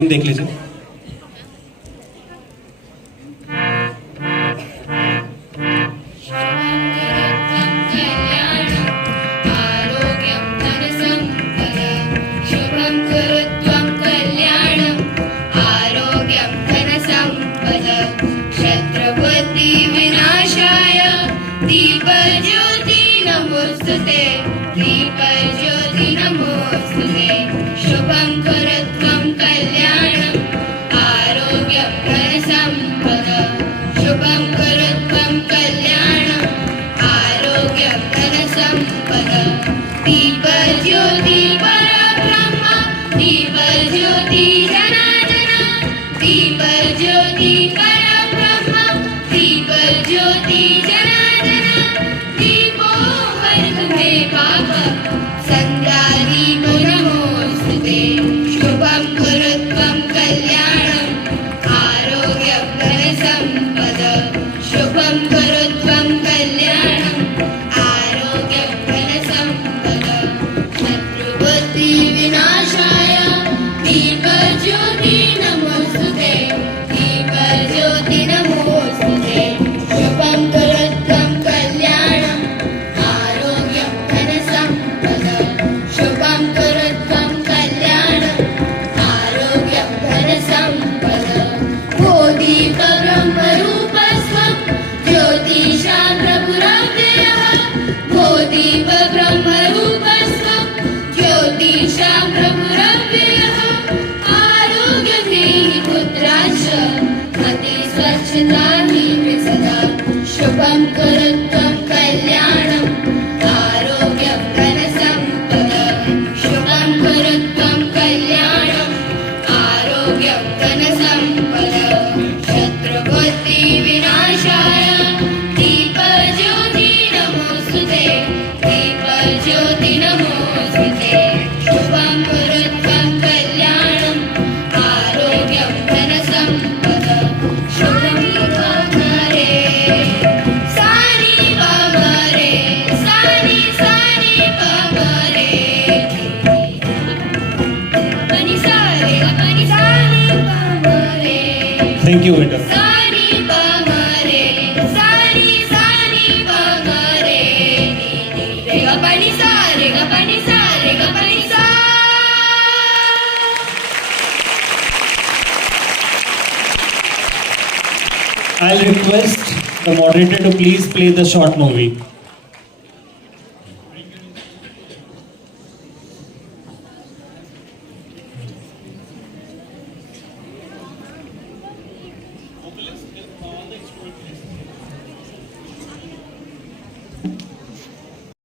देख लीजिए। छत्रपति विनाशाय दीपज्योति नमोस्तुते दीपज्योति नमोस्तुते शुभं कुरुत्वं कल्याणम् आरोग्यं धनसम्पदं शुभं कुरुत्वं कल्याणम् आरोग्यं धनसम्पदं दीपज्योति परब्रह्म दीपज्योति जनार्दन दीपज्योति ज्योति जनार्दन दीपो हरतु पाप सन्ध्यादीपो नमोस्तुते शुभं कुरुत्वं कल्याणम् आरोग्यं धनसम्पदं शुभं कुरुत्वं कल्याणम् आरोग्यं धनसम्पदं शत्रुबुद्धि विनाशाय दीपज्योति नमोस्तुते दीपज्योति नमोस्तुते शुभं कुरुत्वं कल्याणम् आरोग्यं धनसम्पदं शुभं कुरुत्वं कल्याणम् आरोग्यं धनसम्पदं बोधिब्रह्मरूपस्त्वं ज्योतिषा प्रभुरव्ययः बोधिब्रह्मरूपस्त्वं ज्योतिषा प्रभुरव्ययः आरोग्यदेहि पुत्राश्च स्वच्छता सदा शुभं कुरुत्वं कल्याणम् आरोग्यं धनसम्पदं शुभं कुरुत्वं कल्याणम् आरोग्यं धनसम्पदं शत्रुबुद्धि विनाशाय दीपज्योति नमोस्तुते दीपज्योति नमोस्तुते शुभं कुरुत्वं कल्याणम् आरोग्यं धनसम्पदं शुभं बाबरे सानी बाबरे सानी सानी बाबरे pani सानी बाबरे थैंक यू बेटा। सानी बाबरे सानी सानी बाबरे रे ग pani सा रे ग pani सा रे ग pani सा I'll request the moderator to please play the short movie.